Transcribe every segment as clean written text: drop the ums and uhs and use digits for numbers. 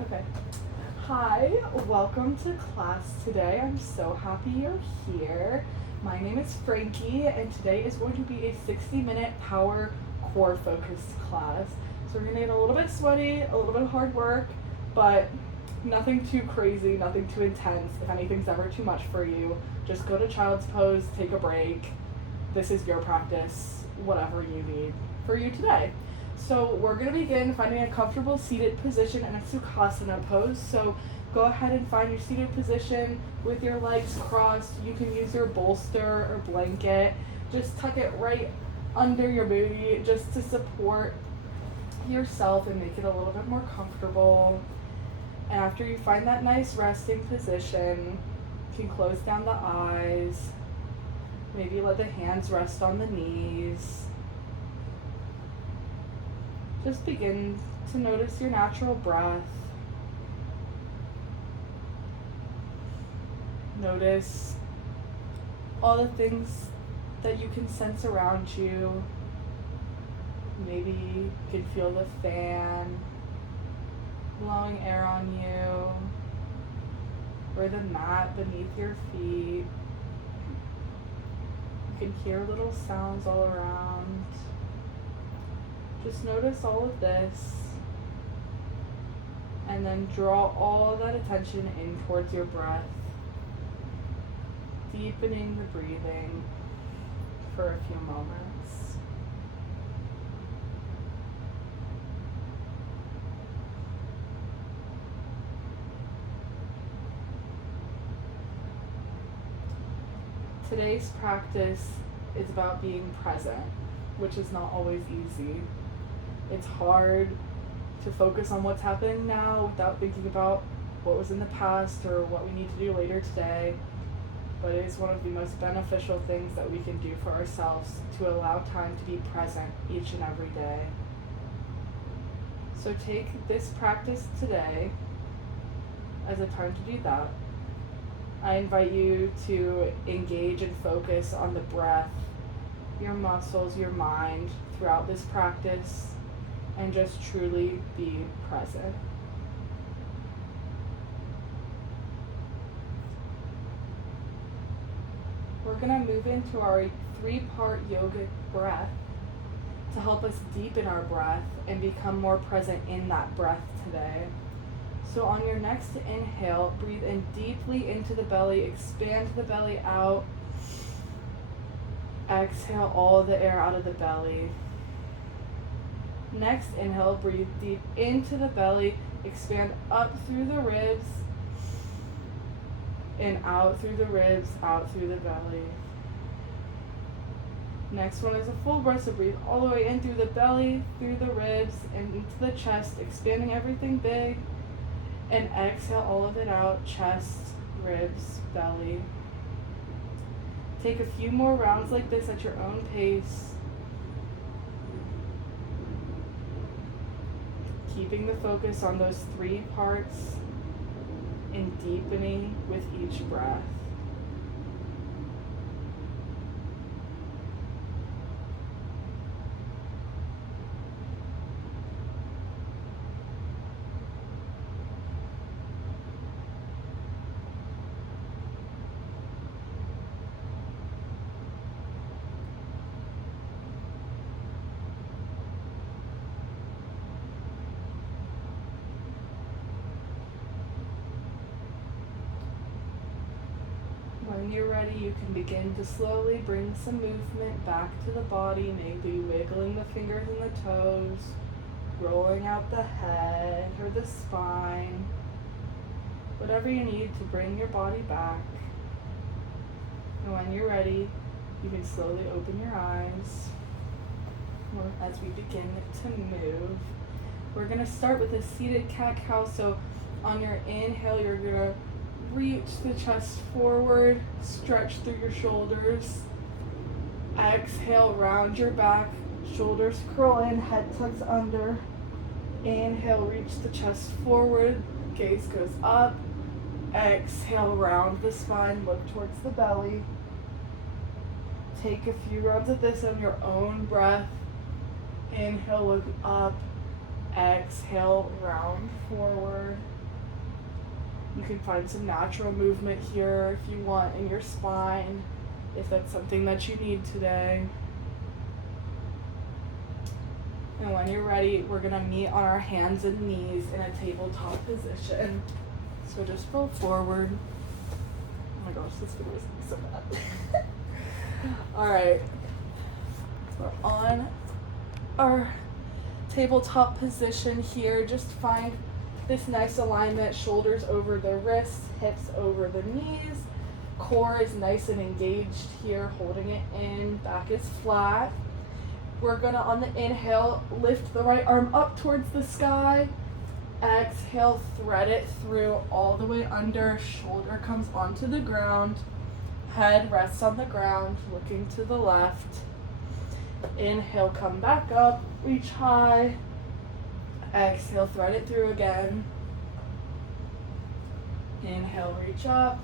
Okay. Hi, welcome to class today. I'm so happy you're here. My name is Frankie, and today is going to be a 60-minute power core focused class. So we're going to get a little bit sweaty, a little bit of hard work, but nothing too crazy, nothing too intense. If anything's ever too much for you, just go to child's pose, take a break. This is your practice, whatever you need for you today. So we're going to begin finding a comfortable seated position in a Sukhasana pose. So go ahead and find your seated position with your legs crossed. You can use your bolster or blanket. Just tuck it right under your booty just to support yourself and make it a little bit more comfortable. And after you find that nice resting position, you can close down the eyes. Maybe let the hands rest on the knees. Just begin to notice your natural breath. Notice all the things that you can sense around you. Maybe you can feel the fan blowing air on you, or the mat beneath your feet. You can hear little sounds all around. Just notice all of this, and then draw all that attention in towards your breath, deepening the breathing for a few moments. Today's practice is about being present, which is not always easy. It's hard to focus on what's happening now without thinking about what was in the past or what we need to do later today. But it is one of the most beneficial things that we can do for ourselves to allow time to be present each and every day. So take this practice today as a time to do that. I invite you to engage and focus on the breath, your muscles, your mind throughout this practice, and just truly be present. We're going to move into our 3-part yogic breath to help us deepen our breath and become more present in that breath today. So on your next inhale, breathe in deeply into the belly, expand the belly out. Exhale all the air out of the belly. Next inhale, breathe deep into the belly, expand up through the ribs, and out through the ribs, out through the belly. Next one is a full breath, so breathe all the way in through the belly, through the ribs, and into the chest, expanding everything big, and exhale all of it out, chest, ribs, belly. Take a few more rounds like this at your own pace. Keeping the focus on those 3 parts and deepening with each breath. When you're ready, you can begin to slowly bring some movement back to the body, maybe wiggling the fingers and the toes, rolling out the head or the spine, whatever you need to bring your body back. And when you're ready, you can slowly open your eyes as we begin to move. We're going to start with a seated cat-cow. So on your inhale, you're going to reach the chest forward, stretch through your shoulders. Exhale, round your back, shoulders curl in, head tucks under. Inhale, reach the chest forward, gaze goes up. Exhale, round the spine, look towards the belly. Take a few rounds of this on your own breath. Inhale, look up. Exhale, round forward. You can find some natural movement here if you want in your spine, if that's something that you need today. And when you're ready, we're gonna meet on our hands and knees in a tabletop position. So just roll forward. Oh my gosh, this video is so bad. All right, so we're on our tabletop position here. Just find this nice alignment, shoulders over the wrists, hips over the knees. Core is nice and engaged here, holding it in, back is flat. We're gonna, on the inhale, lift the right arm up towards the sky. Exhale, thread it through all the way under, shoulder comes onto the ground. Head rests on the ground, looking to the left. Inhale, come back up, reach high. Exhale, thread it through again. Inhale, reach up.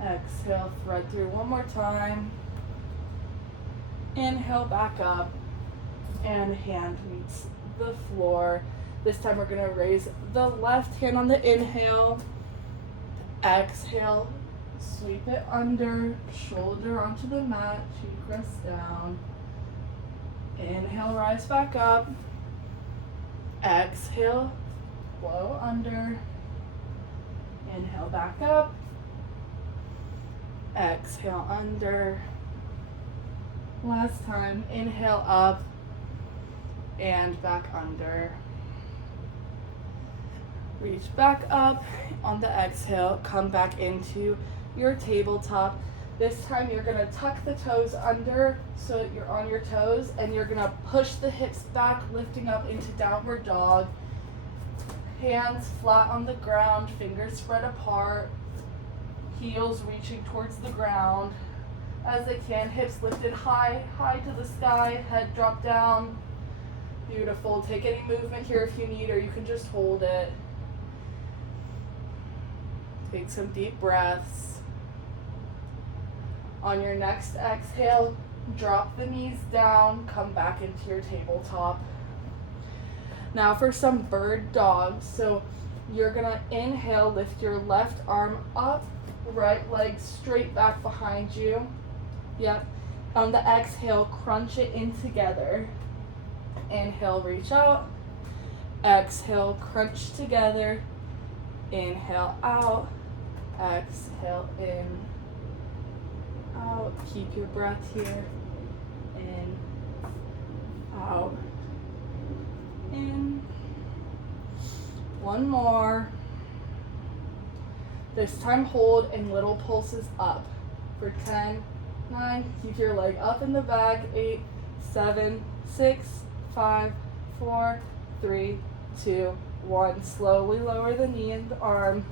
Exhale, thread through one more time. Inhale, back up. And hand meets the floor. This time we're gonna raise the left hand on the inhale. Exhale, sweep it under, shoulder onto the mat, cheek rests down. Inhale, rise back up. Exhale, flow under. Inhale, back up. Exhale, under. Last time, inhale up and back under. Reach back up on the exhale, come back into your tabletop. This time you're gonna tuck the toes under so that you're on your toes, and you're gonna push the hips back, lifting up into downward dog. Hands flat on the ground, fingers spread apart, heels reaching towards the ground as they can, hips lifted high, high to the sky, head drop down. Beautiful. Take any movement here if you need, or you can just hold it. Take some deep breaths. On your next exhale, drop the knees down, come back into your tabletop. Now for some bird dogs. So you're gonna inhale, lift your left arm up, right leg straight back behind you. Yep. On the exhale, crunch it in together. Inhale, reach out. Exhale, crunch together. Inhale, out. Exhale, in. Out. Keep your breath here. In. Out. In. One more. This time hold in little pulses up for 10, 9, keep your leg up in the back, 8, 7, 6, 5, 4, 3, 2, 1. Slowly lower the knee and the arm.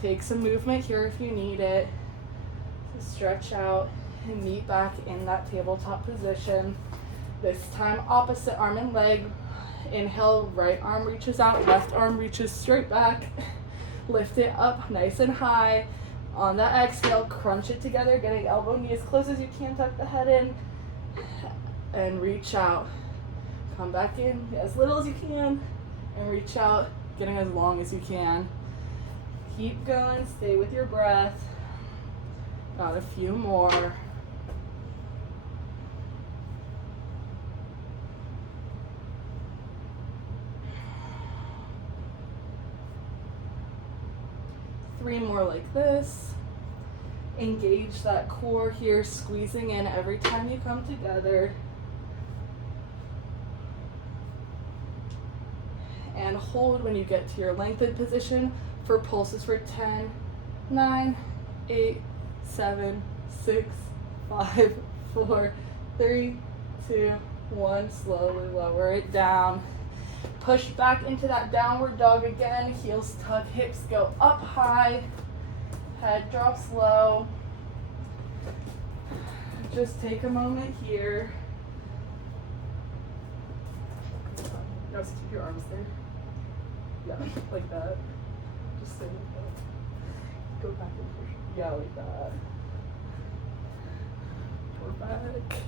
Take some movement here if you need it. Stretch out and meet back in that tabletop position. This time opposite arm and leg. Inhale, right arm reaches out, left arm reaches straight back. Lift it up nice and high. On that exhale, crunch it together, getting elbow knee as close as you can, tuck the head in, and reach out. Come back in as little as you can, and reach out, getting as long as you can. Keep going, stay with your breath. Got a few more. Three more like this. Engage that core here, squeezing in every time you come together. And hold when you get to your lengthened position for pulses for 10, 9, 8, 7, 6, 5, 4, 3, 2, 1. Slowly lower it down. Push back into that downward dog again. Heels tuck, hips go up high. Head drops low. Just take a moment here. Just keep your arms there. Yeah, like that. Just stay like that. Go back and push. Yeah, like that. Go back.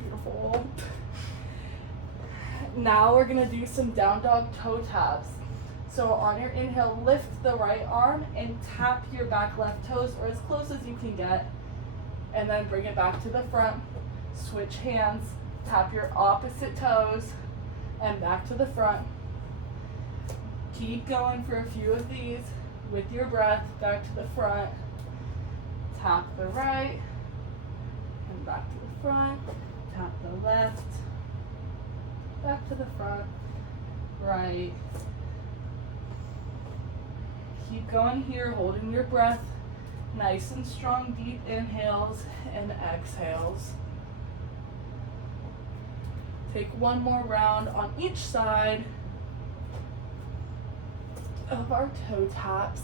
Beautiful. Now we're gonna do some down dog toe taps. So on your inhale, lift the right arm and tap your back left toes, or as close as you can get, and then bring it back to the front. Switch hands, tap your opposite toes, and back to the front. Keep going for a few of these with your breath, back to the front. Tap the right, and back to the front. Tap the left, back to the front, right. Keep going here, holding your breath. Nice and strong, deep inhales and exhales. Take one more round on each side of our toe taps.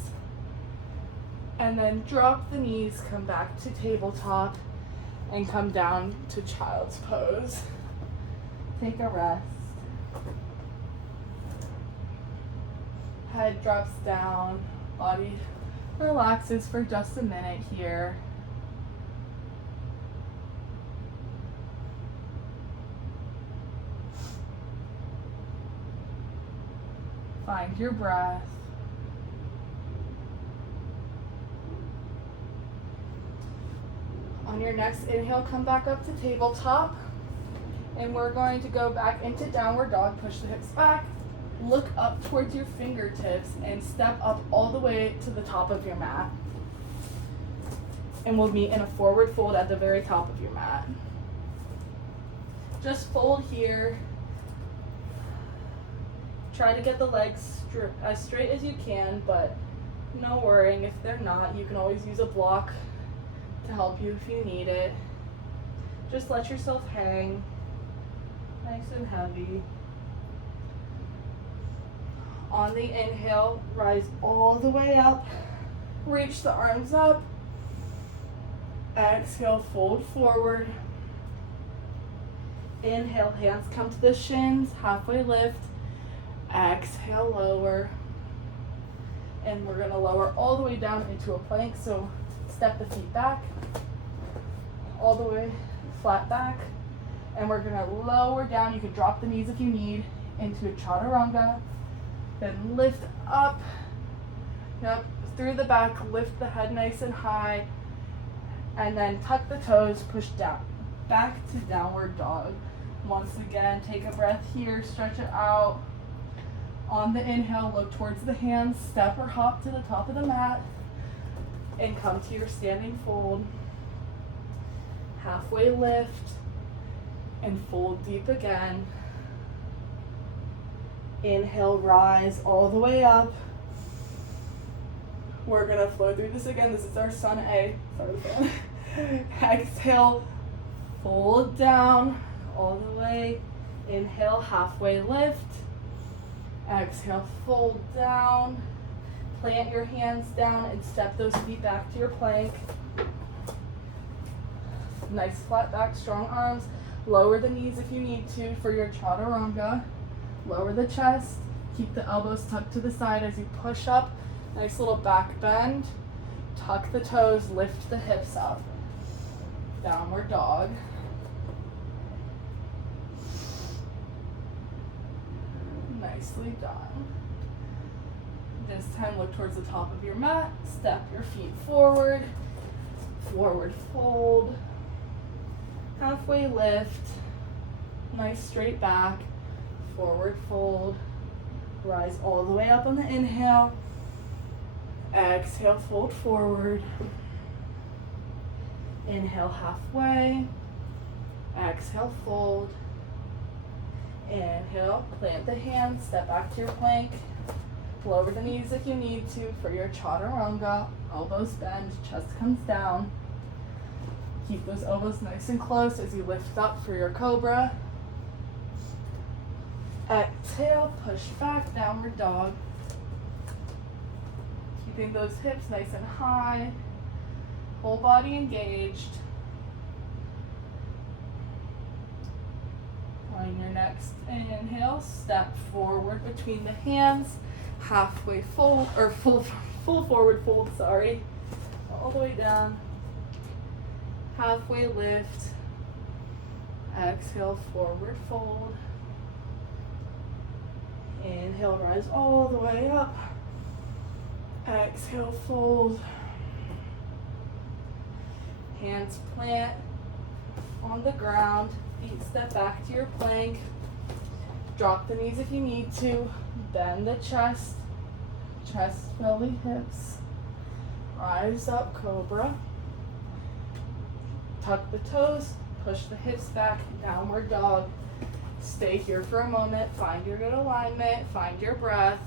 And then drop the knees, come back to tabletop, and come down to child's pose. Take a rest. Head drops down, body relaxes for just a minute here. Find your breath. On your next inhale, come back up to tabletop. And we're going to go back into downward dog, push the hips back. Look up towards your fingertips and step up all the way to the top of your mat. And we'll meet in a forward fold at the very top of your mat. Just fold here. Try to get the legs as straight as you can, but no worrying if they're not. You can always use a block to help you if you need it. Just let yourself hang, nice and heavy. On the inhale, rise all the way up, reach the arms up. Exhale, fold forward. Inhale, hands come to the shins, halfway lift. Exhale, lower. And we're gonna lower all the way down into a plank, so step the feet back, all the way flat back. And we're gonna lower down, you can drop the knees if you need, into a chaturanga. Then lift up, yep, through the back, lift the head nice and high, and then tuck the toes, push down, back to downward dog. Once again, take a breath here, stretch it out. On the inhale, look towards the hands, step or hop to the top of the mat, and come to your standing fold. Halfway lift, and fold deep again. Inhale, rise all the way up. We're gonna flow through this again. This is our sun A. Sorry, the fan. Exhale, fold down all the way. Inhale, halfway lift. Exhale, fold down. Plant your hands down and step those feet back to your plank. Nice flat back, strong arms. Lower the knees if you need to for your chaturanga. Lower the chest, keep the elbows tucked to the side as you push up. Nice little back bend. Tuck the toes, lift the hips up. Downward dog. Nicely done. This time look towards the top of your mat, step your feet forward, forward fold, halfway lift, nice straight back. Forward fold, rise all the way up on the inhale. Exhale, fold forward. Inhale, halfway. Exhale, fold. Inhale, plant the hands, step back to your plank. Lower the knees if you need to for your chaturanga. Elbows bend, chest comes down. Keep those elbows nice and close as you lift up for your cobra. Exhale, push back, downward dog. Keeping those hips nice and high. Whole body engaged. On your next inhale, step forward between the hands. Halfway fold, or full forward fold, sorry. All the way down. Halfway lift. Exhale, forward fold. Inhale, rise all the way up. Exhale, fold. Hands plant on the ground. Feet step back to your plank. Drop the knees if you need to. Bend the chest. Chest, belly, hips. Rise up, cobra. Tuck the toes. Push the hips back. Downward dog. Stay here for a moment. Find your good alignment. Find your breath.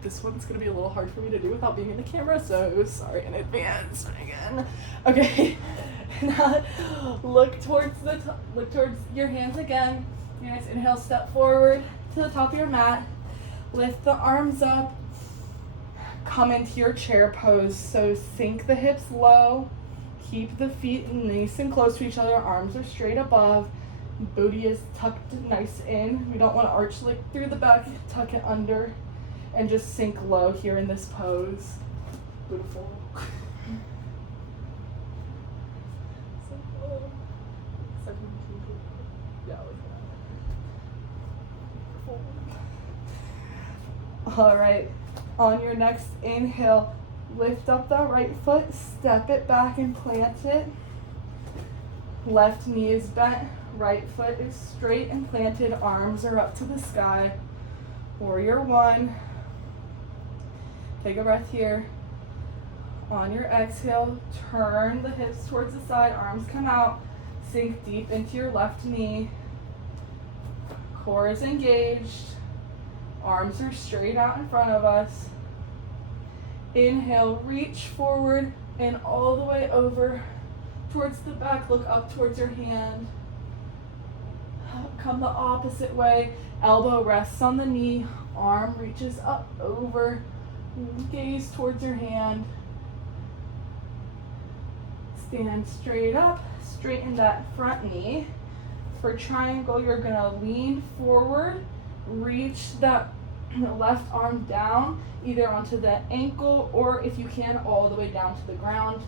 This one's gonna be a little hard for me to do without being in the camera, so sorry in advance. Again. Okay. Now look towards your hands again. Nice. Inhale, step forward to the top of your mat. Lift the arms up. Come into your chair pose. So sink the hips low. Keep the feet nice and close to each other. Arms are straight above. Booty is tucked nice in. We don't want to arch like through the back. Tuck it under. And just sink low here in this pose. Beautiful. All right, on your next inhale, lift up the right foot, step it back and plant it. Left knee is bent, right foot is straight and planted, arms are up to the sky. Warrior one. Take a breath here. On your exhale, turn the hips towards the side, arms come out, sink deep into your left knee. Core is engaged, arms are straight out in front of us. Inhale, reach forward and all the way over towards the back, look up towards your hand. Come the opposite way, elbow rests on the knee, arm reaches up over. Gaze towards your hand. Stand straight up, straighten that front knee. For triangle, you're gonna lean forward, reach that left arm down, either onto the ankle or if you can, all the way down to the ground.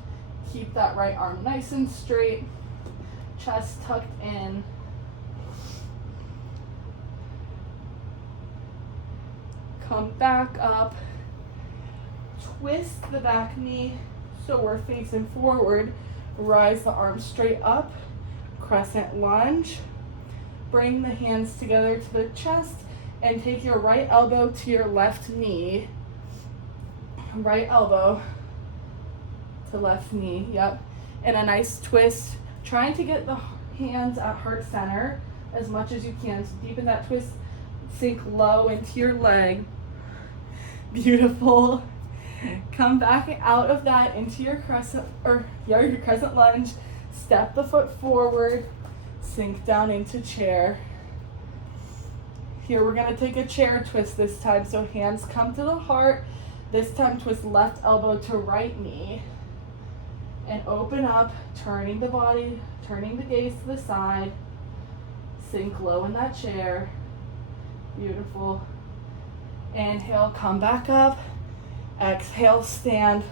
Keep that right arm nice and straight, chest tucked in. Come back up. Twist the back knee so we're facing forward. Rise the arms straight up. Crescent lunge. Bring the hands together to the chest and take your right elbow to your left knee. Right elbow to left knee, yep. And a nice twist. Trying to get the hands at heart center as much as you can. So deepen that twist. Sink low into your leg. Beautiful. Come back out of that into your crescent lunge. Step the foot forward. Sink down into chair. Here we're gonna take a chair twist this time. So hands come to the heart. This time twist left elbow to right knee. And open up, turning the body, turning the gaze to the side. Sink low in that chair. Beautiful. Inhale, come back up. Exhale, stand.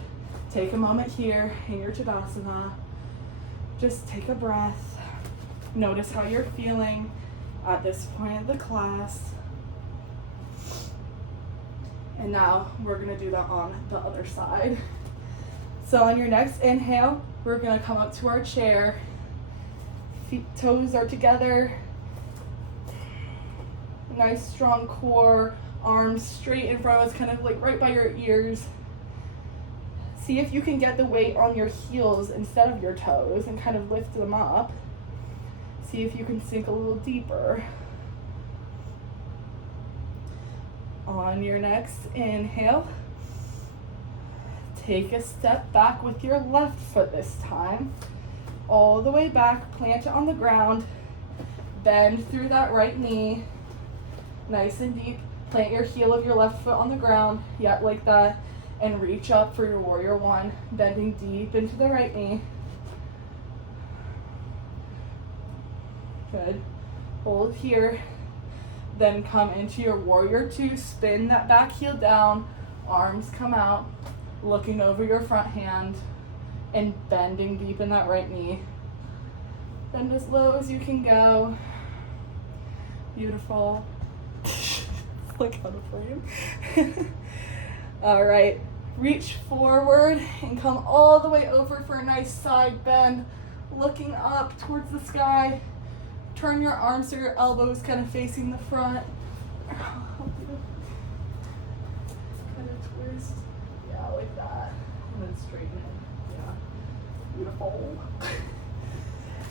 Take a moment here in your Tadasana. Just take a breath. Notice how you're feeling at this point of the class. And now we're gonna do that on the other side. So on your next inhale, we're gonna come up to our chair. Feet, toes are together. Nice strong core. Arms straight in front of us, kind of like right by your ears. See if you can get the weight on your heels instead of your toes and kind of lift them up. See if you can sink a little deeper. On your next inhale, take a step back with your left foot this time. All the way back, plant it on the ground. Bend through that right knee. Nice and deep. Plant your heel of your left foot on the ground. Yep, like that. and reach up for your warrior one, bending deep into the right knee. Good. Hold here. Then come into your warrior two, spin that back heel down, arms come out, looking over your front hand and bending deep in that right knee. Bend as low as you can go. Beautiful. Like out of frame. All right, reach forward and come all the way over for a nice side bend, looking up towards the sky. Turn your arms so your elbows kind of facing the front. Kind of twist. Yeah, like that. And then straighten it. Yeah. Beautiful.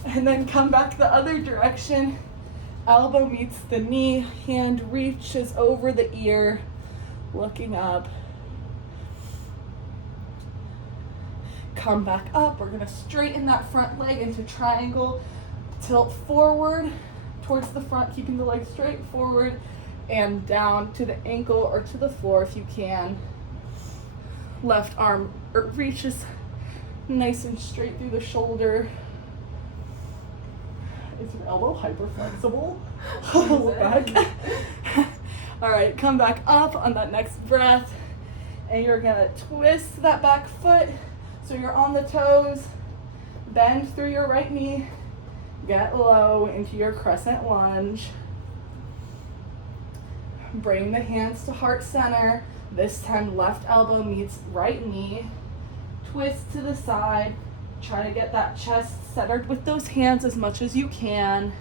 And then come back the other direction. Elbow meets the knee, hand reaches over the ear, looking up. Come back up. We're gonna straighten that front leg into triangle. Tilt forward towards the front, keeping the leg straight forward and down to the ankle or to the floor if you can. Left arm reaches nice and straight through the shoulder. Is your elbow hyper flexible? Back. All right, come back up on that next breath and you're gonna twist that back foot so you're on the toes, bend through your right knee. Get low into your crescent lunge. Bring the hands to heart center. This time left elbow meets right knee. Twist to the side. Try to get that chest centered with those hands as much as you can.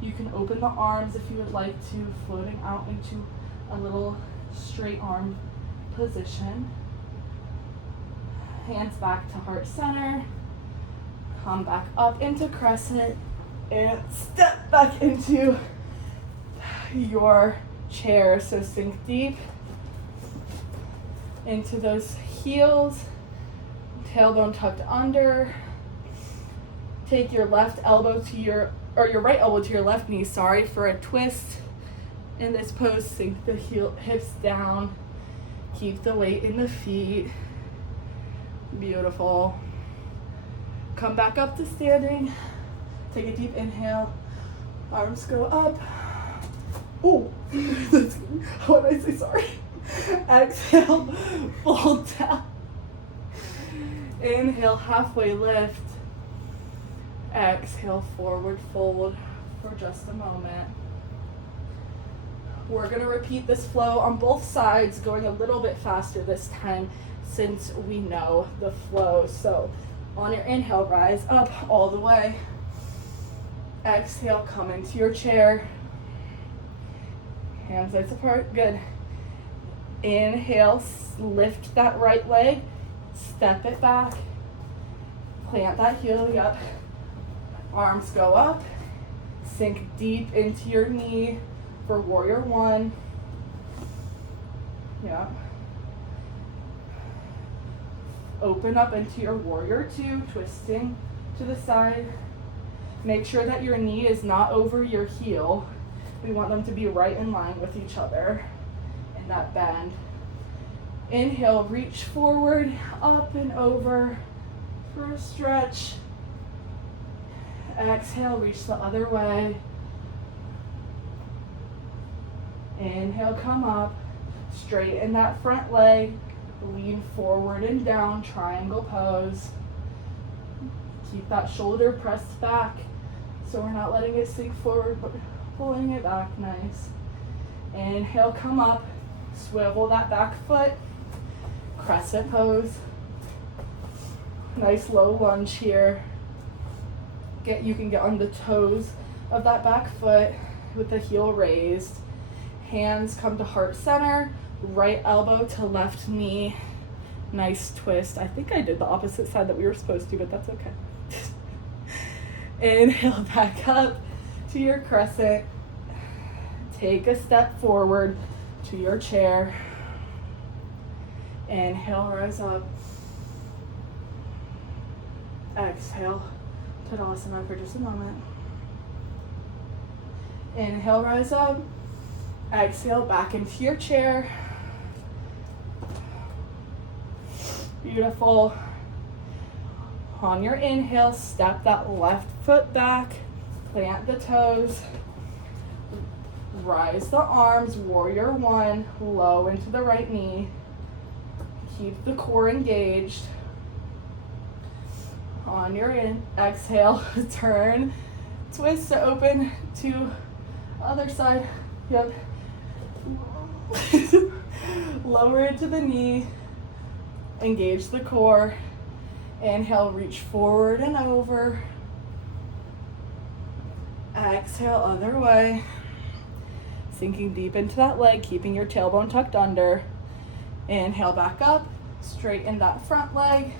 You can open the arms if you would like to, floating out into a little straight arm position. Hands back to heart center. Come back up into crescent and step back into your chair. So sink deep into those heels, tailbone tucked under. Take your left elbow to your right elbow to your left knee, for a twist. In this pose, sink the hips down. Keep the weight in the feet. Beautiful. Come back up to standing. Take a deep inhale. Arms go up. Oh, what did I say? Sorry. Exhale, fold down. Inhale, halfway lift. Exhale, forward fold for just a moment. We're gonna repeat this flow on both sides, going a little bit faster this time since we know the flow. So on your inhale, rise up all the way. Exhale, come into your chair. Hands width apart, good. Inhale, lift that right leg, step it back, plant that heel, yep. Arms go up, sink deep into your knee for warrior one. Yep. Open up into your warrior two, twisting to the side. Make sure that your knee is not over your heel. We want them to be right in line with each other in that bend. Inhale, reach forward, up and over for a stretch. Exhale, reach the other way. Inhale, come up, straighten that front leg, lean forward and down, triangle pose. Keep that shoulder pressed back so we're not letting it sink forward, but pulling it back, nice. Inhale, come up, swivel that back foot, crescent pose. Nice low lunge here. You can get on the toes of that back foot with the heel raised. Hands come to heart center, right elbow to left knee. Nice twist. I think I did the opposite side that we were supposed to, but that's okay. Inhale back up to your crescent. Take a step forward to your chair. Inhale, rise up. Exhale, Tadasana for just a moment. Inhale, rise up. Exhale back into your chair. Beautiful. On your inhale, step that left foot back, plant the toes, rise the arms, warrior one, low into the right knee. Keep the core engaged. On your exhale, turn, twist to open to other side. Yep. Lower into the knee, engage the core. Inhale, reach forward and over. Exhale, other way. Sinking deep into that leg, keeping your tailbone tucked under. Inhale, back up, straighten that front leg.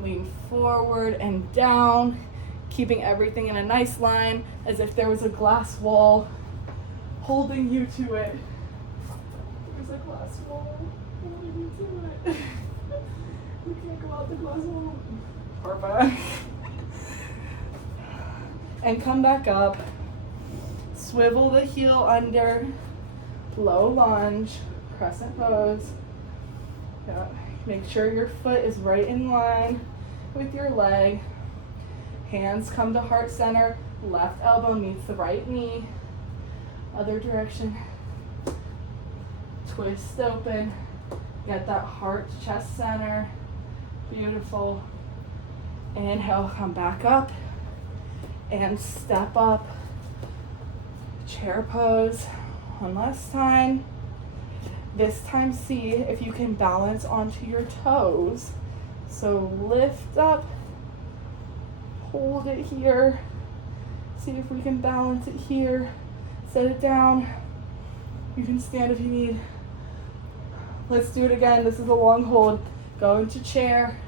Lean forward and down, keeping everything in a nice line as if there was a glass wall holding you to it. There's a glass wall holding you to it. You can't go out the glass wall. Perfect. And come back up. Swivel the heel under. Low lunge. Crescent pose. Yeah. Make sure your foot is right in line with your leg. Hands come to heart center. Left elbow meets the right knee. Other direction. Twist open. Get that heart to chest center. Beautiful. Inhale, come back up and step up. Chair pose. One last time. This time, see if you can balance onto your toes. So lift up, hold it here. See if we can balance it here. Set it down. You can stand if you need. Let's do it again. This is a long hold. Go into chair.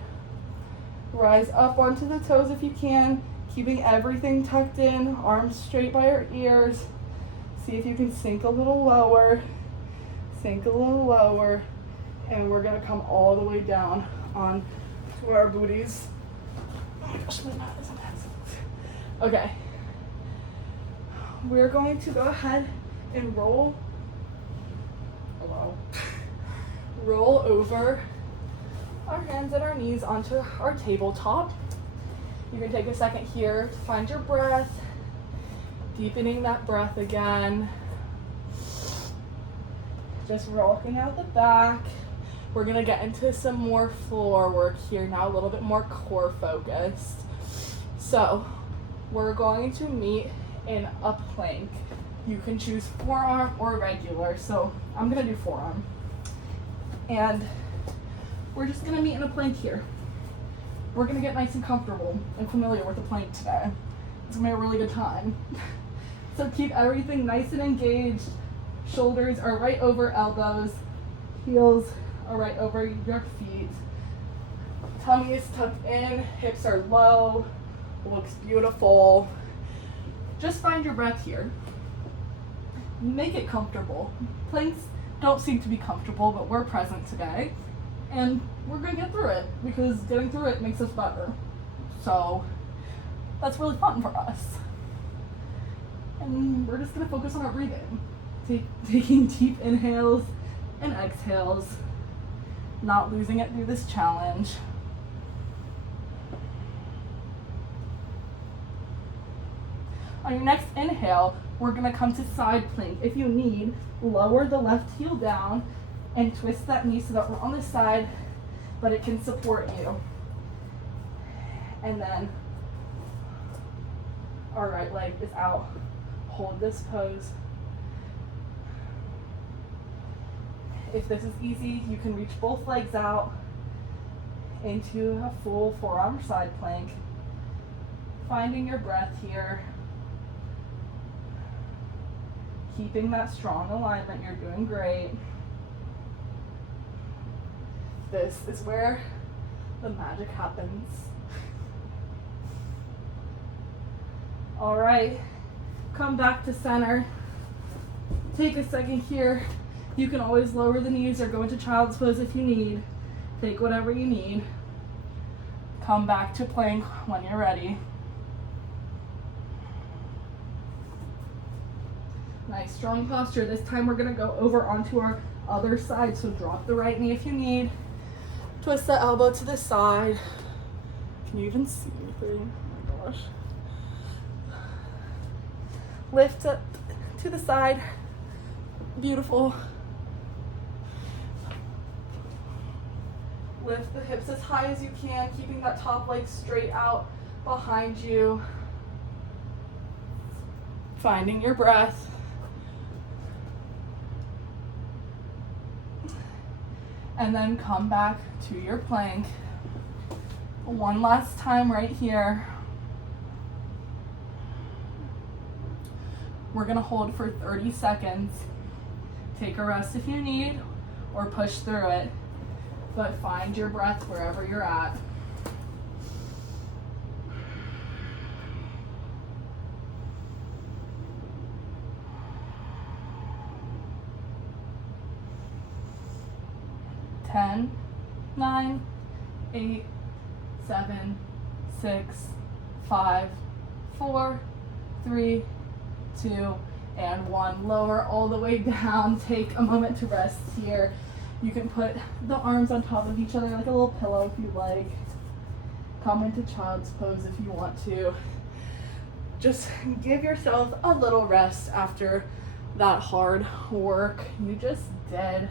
Rise up onto the toes if you can, keeping everything tucked in, arms straight by your ears. See if you can sink a little lower. Sink a little lower. And we're gonna come all the way down on to our booties. Oh my gosh, my mat is a mess. Okay. We're going to go ahead and roll. Hello. Roll over our hands and our knees onto our tabletop. You can take a second here to find your breath, deepening that breath again. Just rocking out the back. We're gonna get into some more floor work here now, a little bit more core focused. So we're going to meet in a plank. You can choose forearm or regular. So I'm gonna do forearm. And we're just gonna meet in a plank here. We're gonna get nice and comfortable and familiar with the plank today. It's gonna be a really good time. So keep everything nice and engaged. Shoulders are right over elbows. Heels are right over your feet. Tummy is tucked in, hips are low. Looks beautiful. Just find your breath here. Make it comfortable. Planks don't seem to be comfortable, but we're present today. And we're gonna get through it because getting through it makes us better. So that's really fun for us. And we're just gonna focus on our breathing. Taking deep inhales and exhales, not losing it through this challenge. On your next inhale, we're gonna come to side plank. If you need, lower the left heel down and twist that knee so that we're on the side, but it can support you. And then our right leg is out. Hold this pose. If this is easy, you can reach both legs out into a full forearm side plank. Finding your breath here. Keeping that strong alignment, you're doing great. This is where the magic happens. All right, come back to center. Take a second here. You can always lower the knees or go into child's pose if you need. Take whatever you need. Come back to plank when you're ready. Nice, strong posture. This time we're gonna go over onto our other side. So drop the right knee if you need. Twist the elbow to the side. Can you even see anything? Oh my gosh. Lift up to the side. Beautiful. Lift the hips as high as you can, keeping that top leg straight out behind you. Finding your breath. And then come back to your plank. One last time right here. We're gonna hold for 30 seconds. Take a rest if you need, or push through it, but find your breath wherever you're at. Ten, 9, 8, 7, 6, 5, 4, 3, 2, and 1. Lower all the way down. Take a moment to rest here. You can put the arms on top of each other like a little pillow if you like. Come into child's pose if you want to. Just give yourself a little rest after that hard work you just did.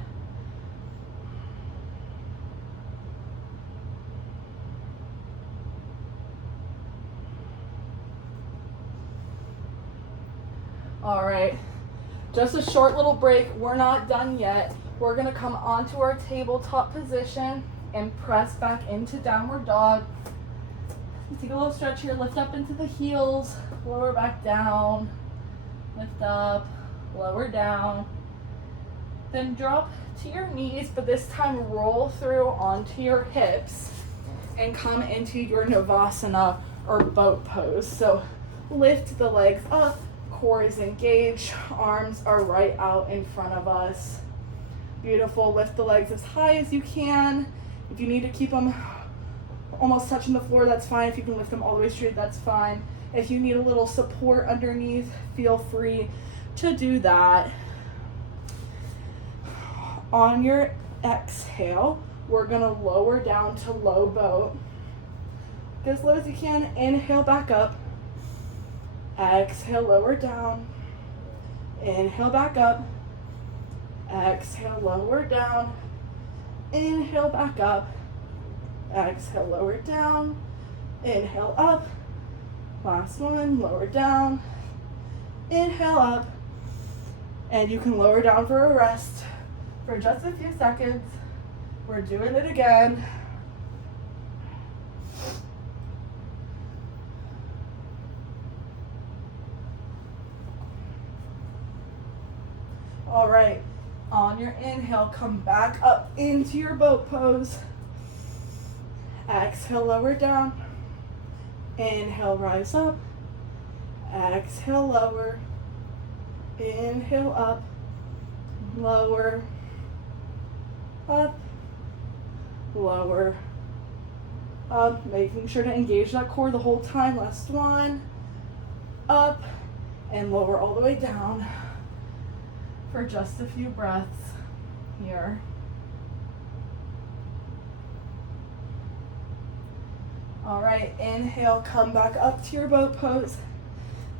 All right, just a short little break. We're not done yet. We're gonna come onto our tabletop position and press back into downward dog. Take a little stretch here, lift up into the heels, lower back down, lift up, lower down. Then drop to your knees, but this time roll through onto your hips and come into your Navasana or boat pose. So lift the legs up. Core is engaged, arms are right out in front of us. Beautiful, lift the legs as high as you can. If you need to keep them almost touching the floor, that's fine. If you can lift them all the way straight, that's fine. If you need a little support underneath, feel free to do that. On your exhale, we're gonna lower down to low boat. Get as low as you can, inhale back up. Exhale, lower down. Inhale back up. Exhale, lower down. Inhale back up. Exhale, lower down. Inhale up. Last one, lower down. Inhale up. And you can lower down for a rest for just a few seconds. We're doing it again. All right, on your inhale, come back up into your boat pose. Exhale, lower down. Inhale, rise up. Exhale, lower. Inhale, up. Lower. Up. Lower. Up. Making sure to engage that core the whole time. Last one. Up. And lower all the way down. For just a few breaths here. All right, inhale, come back up to your boat pose.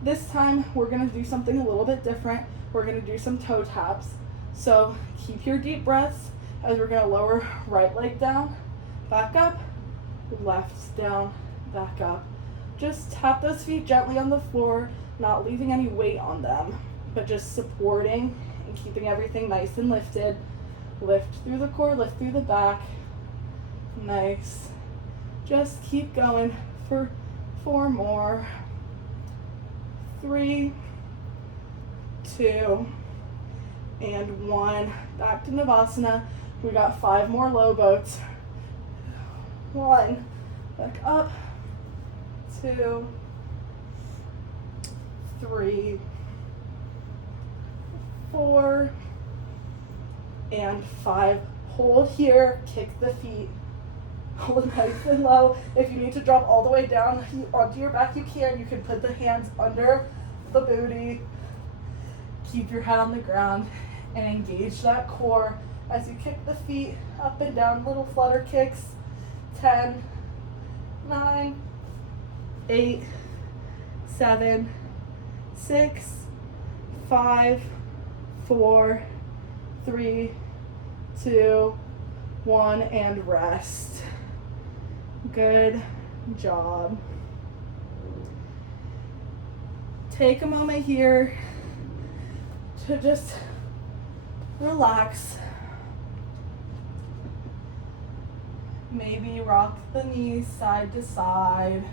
This time we're gonna do something a little bit different. We're gonna do some toe taps. So keep your deep breaths as we're gonna lower right leg down, back up, left down, back up. Just tap those feet gently on the floor, not leaving any weight on them, but just supporting and keeping everything nice and lifted. Lift through the core, lift through the back. Nice. Just keep going for 4 more. 3, 2, and 1. Back to Navasana. We got 5 more low boats. 1, back up. 2, 3, 4, and 5. Hold here, kick the feet. Hold nice and low. If you need to drop all the way down onto your back, you can. You can put the hands under the booty. Keep your head on the ground and engage that core as you kick the feet up and down, little flutter kicks. 10, 9, 8, 7, 6, 5, 4, 3, 2, 1, and rest. Good job. Take a moment here to just relax. Maybe rock the knees side to side.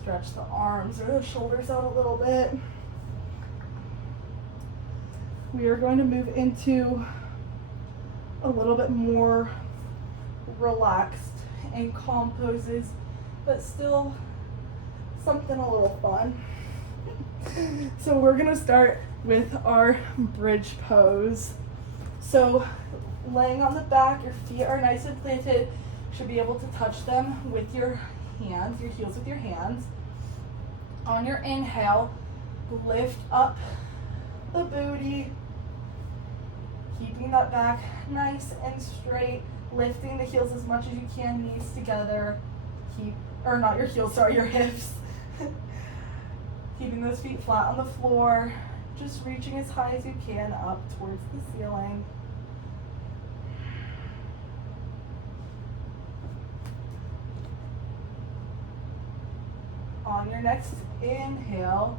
Stretch the arms or the shoulders out a little bit. We are going to move into a little bit more relaxed and calm poses, but still something a little fun. So we're gonna start with our bridge pose. So laying on the back, your feet are nice and planted. Should be able to touch them with your hands, your heels with your hands. On your inhale, lift up the booty, keeping that back nice and straight, lifting the heels as much as you can, knees together. Not your heels, sorry, your hips. Keeping those feet flat on the floor, just reaching as high as you can up towards the ceiling. On your next inhale,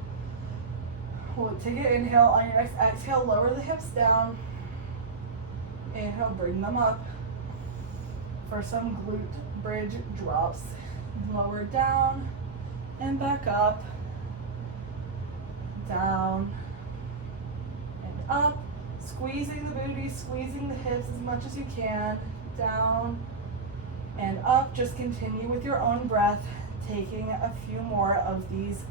we'll take an inhale. On your next exhale, lower the hips down. Inhale, bring them up for some glute bridge drops. Lower down and back up, down and up, squeezing the booty, squeezing the hips as much as you can, down and up. Just continue with your own breath, taking a few more of these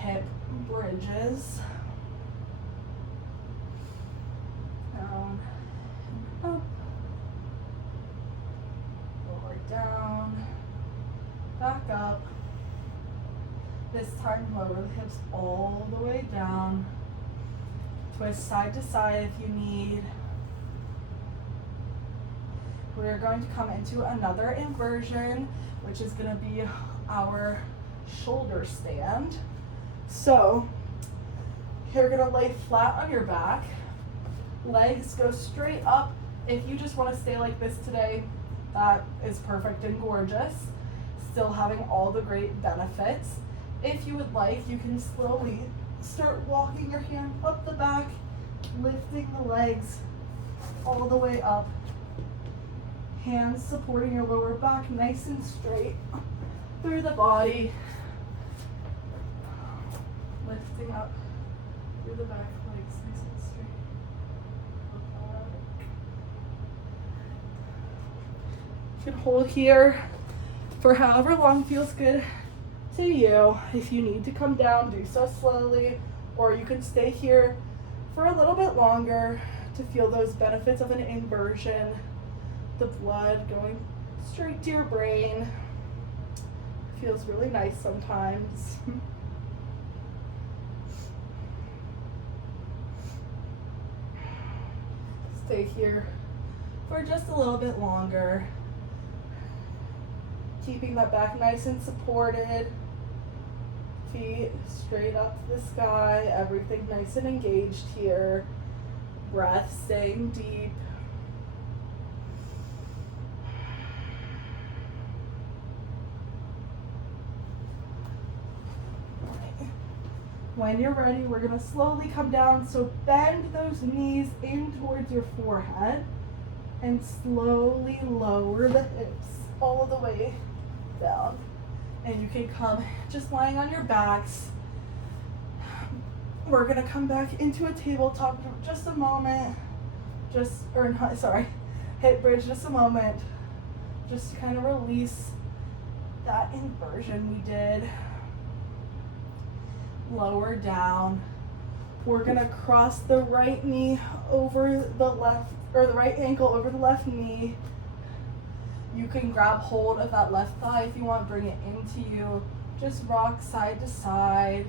hip bridges. Down and up, lower down, back up. This time lower the hips all the way down. Twist side to side if you need. We're going to come into another inversion, which is going to be our shoulder stand. So you're going to lay flat on your back. Legs go straight up. If you just want to stay like this today, that is perfect and gorgeous. Still having all the great benefits. If you would like, you can slowly start walking your hand up the back, lifting the legs all the way up. Hands supporting your lower back nice and straight through the body. Lifting up through the back, legs nice and straight. You can hold here for however long feels good to you. If you need to come down, do so slowly, or you can stay here for a little bit longer to feel those benefits of an inversion. The blood going straight to your brain. Feels really nice sometimes. Stay here for just a little bit longer. Keeping that back nice and supported. Feet straight up to the sky. Everything nice and engaged here. Breath staying deep. When you're ready, we're going to slowly come down. So bend those knees in towards your forehead and slowly lower the hips all the way down. And you can come just lying on your backs. We're going to come back into a tabletop for just a moment. Hip bridge just a moment. Just to kind of release that inversion we did. Lower down. We're gonna cross the right knee over the left, or the right ankle over the left knee. You can grab hold of that left thigh if you want, bring it into you, Just rock side to side,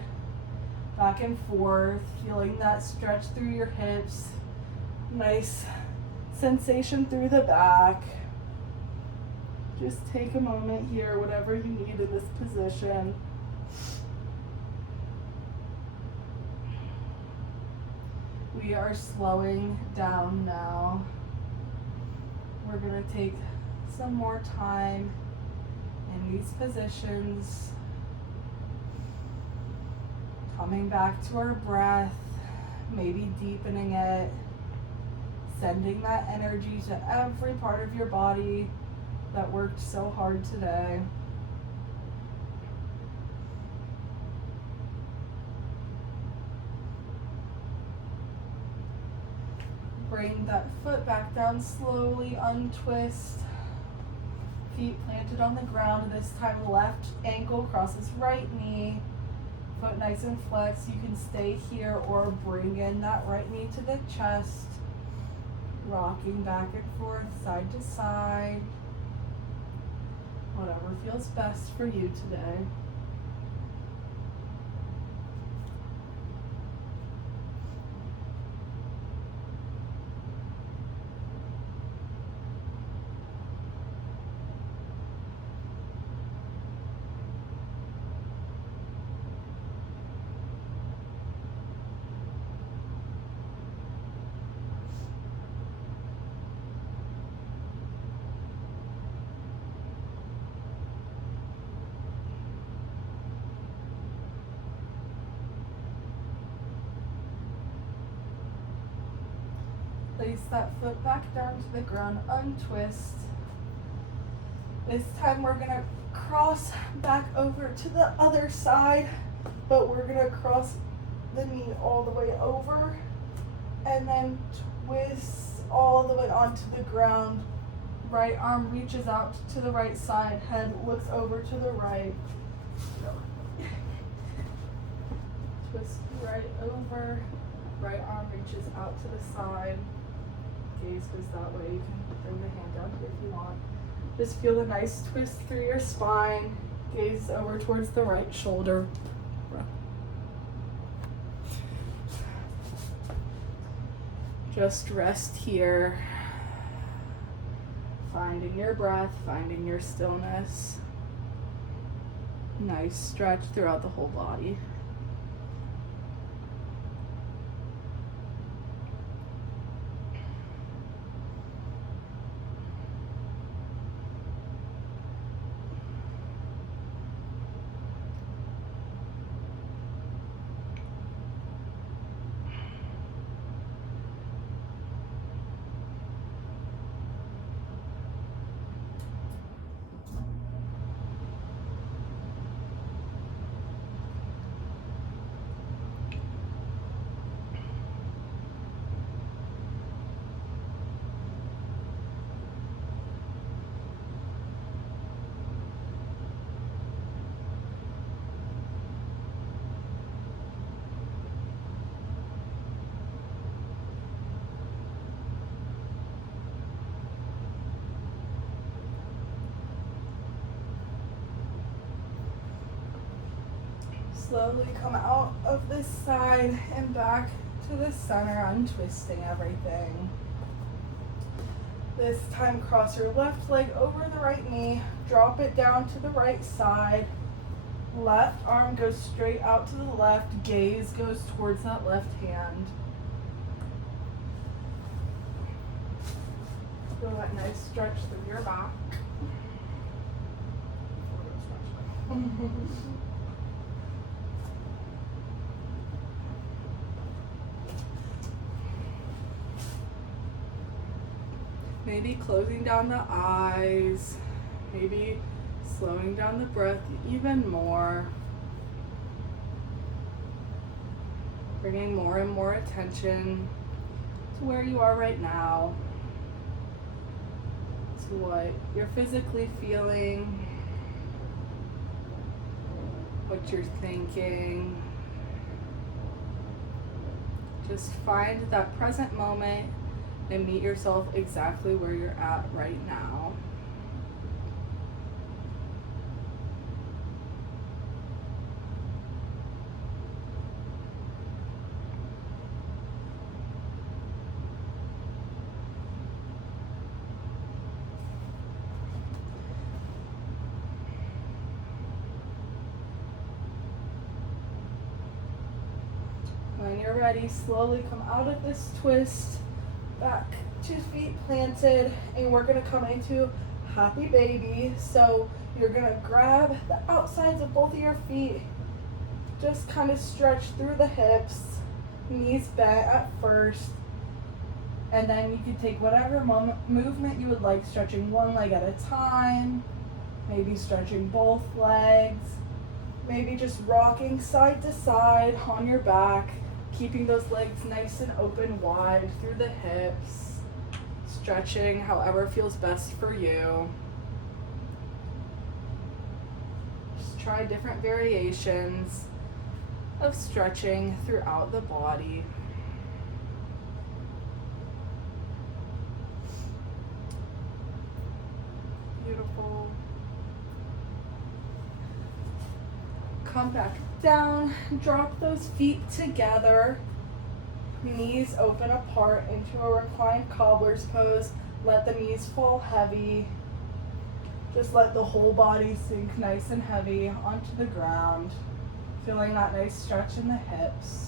back and forth, feeling that stretch through your hips. Nice sensation through the back. Just take a moment here, whatever you need in this position. We are slowing down now. We're gonna take some more time in these positions, coming back to our breath, maybe deepening it, sending that energy to every part of your body that worked so hard today. Bring that foot back down slowly, untwist. Feet planted on the ground. This time left ankle crosses right knee. Foot nice and flexed. You can stay here or bring in that right knee to the chest. Rocking back and forth, side to side. Whatever feels best for you today. Place that foot back down to the ground, untwist. This time we're gonna cross back over to the other side, but we're gonna cross the knee all the way over and then twist all the way onto the ground. Right arm reaches out to the right side, head looks over to the right. Twist right over, right arm reaches out to the side. Gaze goes that way. You can bring the hand down here if you want. Just feel the nice twist through your spine. Gaze over towards the right shoulder. Just rest here. Finding your breath, finding your stillness. Nice stretch throughout the whole body. Slowly come out of this side and back to the center, untwisting everything. This time cross your left leg over the right knee, drop it down to the right side. Left arm goes straight out to the left, gaze goes towards that left hand. Feel that nice stretch through your back. Maybe closing down the eyes, maybe slowing down the breath even more. Bringing more and more attention to where you are right now, to what you're physically feeling, what you're thinking. Just find that present moment and meet yourself exactly where you're at right now. when you're ready, slowly come out of this twist, back to feet planted, and we're gonna come into happy baby. So you're gonna grab the outsides of both of your feet, just kind of stretch through the hips, knees bent at first, and then you can take whatever movement you would like, stretching one leg at a time, maybe stretching both legs, maybe just rocking side to side on your back, keeping those legs nice and open wide through the hips, stretching however feels best for you. Just try different variations of stretching throughout the body. Beautiful. Come back down, drop those feet together, knees open apart into a reclined cobbler's pose. Let the knees fall heavy. Just let the whole body sink nice and heavy onto the ground, feeling that nice stretch in the hips.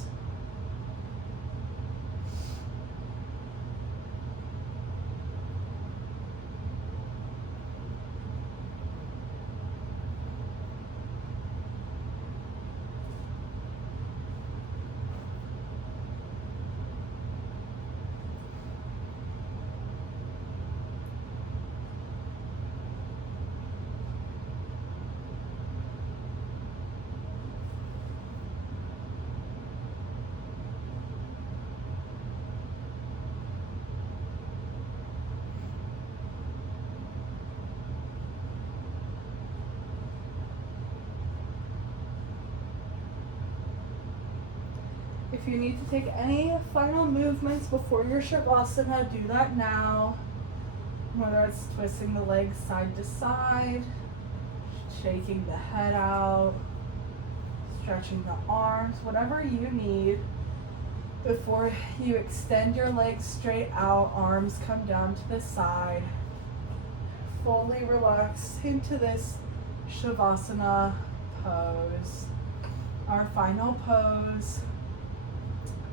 If you need to take any final movements before your Shavasana, do that now. Whether it's twisting the legs side to side, shaking the head out, stretching the arms, whatever you need. Before you extend your legs straight out, arms come down to the side. Fully relax into this Shavasana pose. Our final pose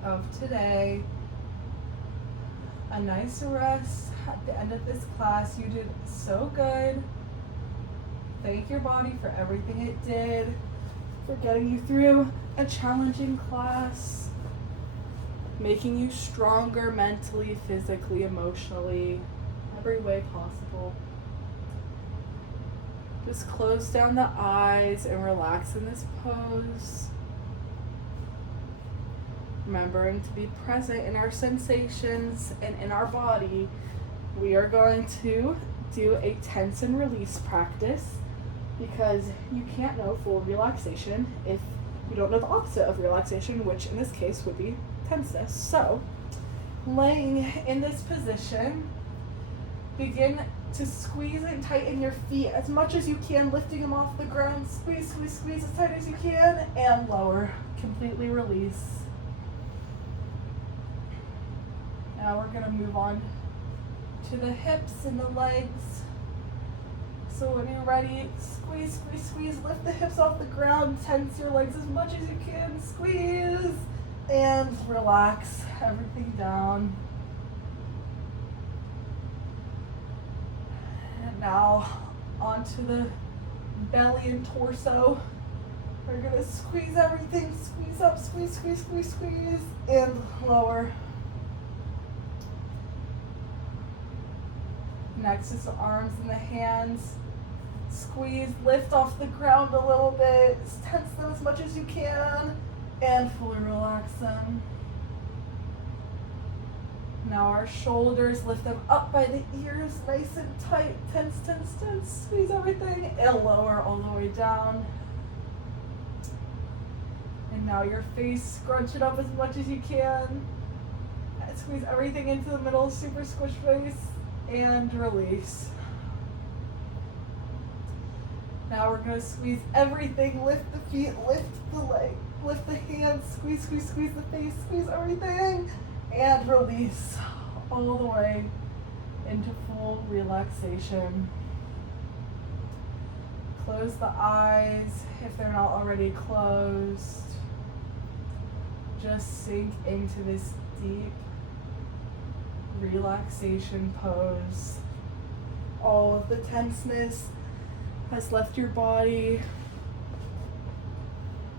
of today. A nice rest at the end of this class. You did so good. Thank your body for everything it did, for getting you through a challenging class, making you stronger mentally, physically, emotionally, every way possible. Just close down the eyes and relax in this pose. Remembering to be present in our sensations and in our body. We are going to do a tense and release practice, because you can't know full relaxation if you don't know the opposite of relaxation, which in this case would be tenseness. So, laying in this position, begin to squeeze and tighten your feet as much as you can, lifting them off the ground. Squeeze, squeeze, squeeze as tight as you can, and lower. Completely release. Now we're going to move on to the hips and the legs. So when you're ready, squeeze, squeeze, squeeze. Lift the hips off the ground. Tense your legs as much as you can. Squeeze and relax everything down. And now onto the belly and torso. We're going to squeeze everything. Squeeze up, squeeze, squeeze, squeeze, squeeze, and lower. Next is the arms and the hands. Squeeze, lift off the ground a little bit, tense them as much as you can, and fully relax them. Now our shoulders, lift them up by the ears, nice and tight, tense, tense, tense, squeeze everything, and lower all the way down. And now your face, scrunch it up as much as you can, and squeeze everything into the middle, super squish face, and release. Now we're going to squeeze everything, lift the feet, lift the leg, lift the hands, squeeze, squeeze, squeeze the face, squeeze everything, and release all the way into full relaxation. Close the eyes if they're not already closed. just sink into this deep relaxation pose. All of the tenseness has left your body.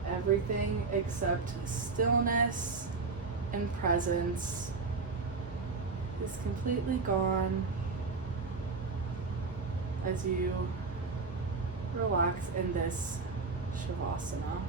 Everything except stillness and presence is completely gone as you relax in this Shavasana.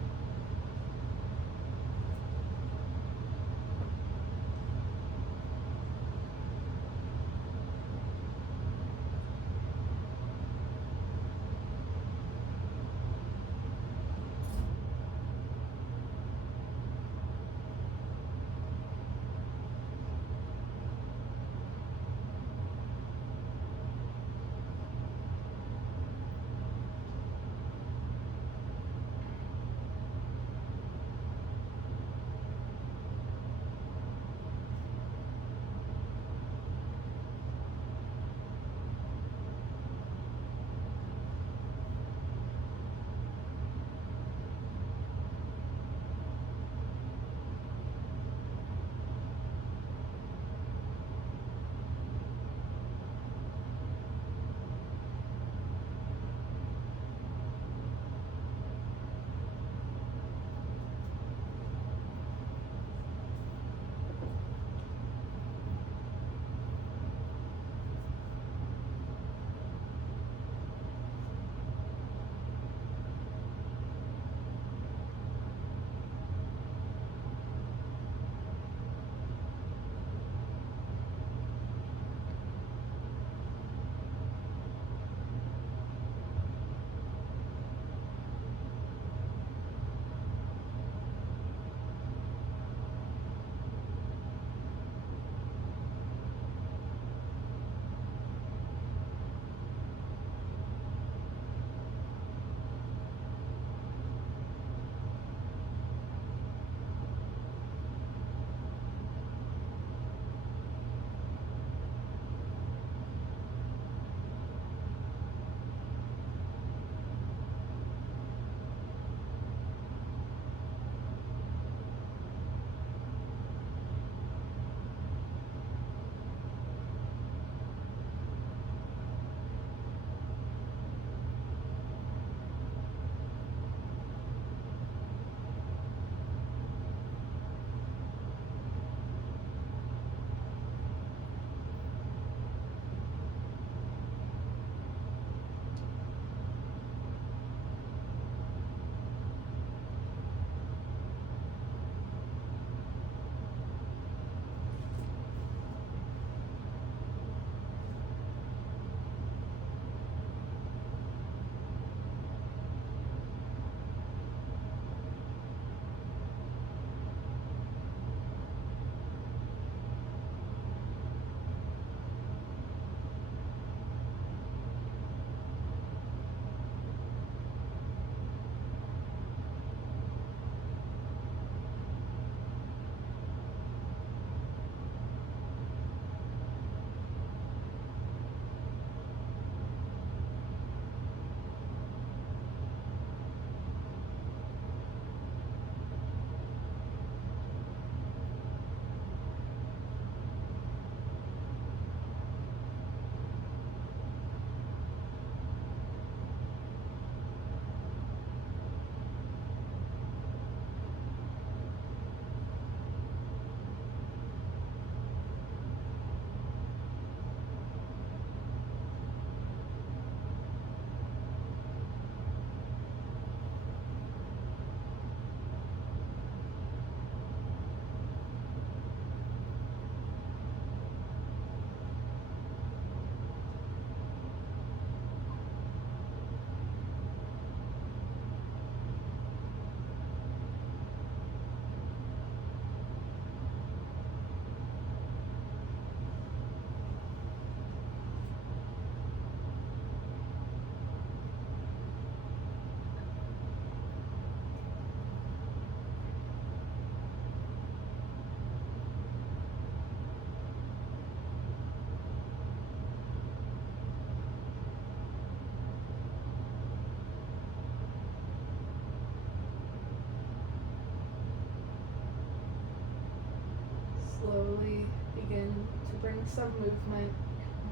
bring some movement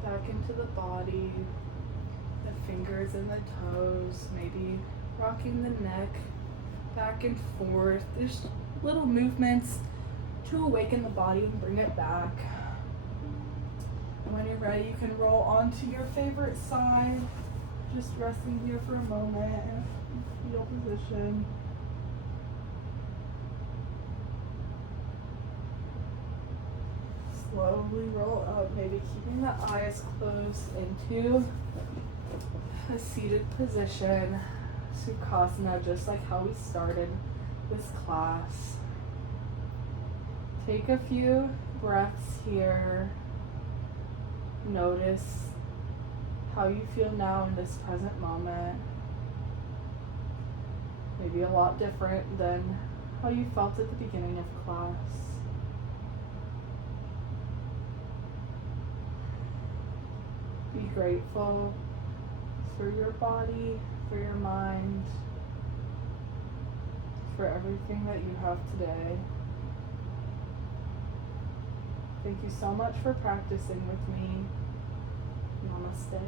back into the body, the fingers and the toes, maybe rocking the neck back and forth. There's little movements to awaken the body and bring it back. And when you're ready, you can roll onto your favorite side, just resting here for a moment in a fetal position. Slowly roll up, maybe keeping the eyes closed into a seated position, Sukhasana, just like how we started this class. Take a few breaths here. Notice how you feel now in this present moment. Maybe a lot different than how you felt at the beginning of class. Be grateful for your body, for your mind, for everything that you have today. Thank you so much for practicing with me. Namaste.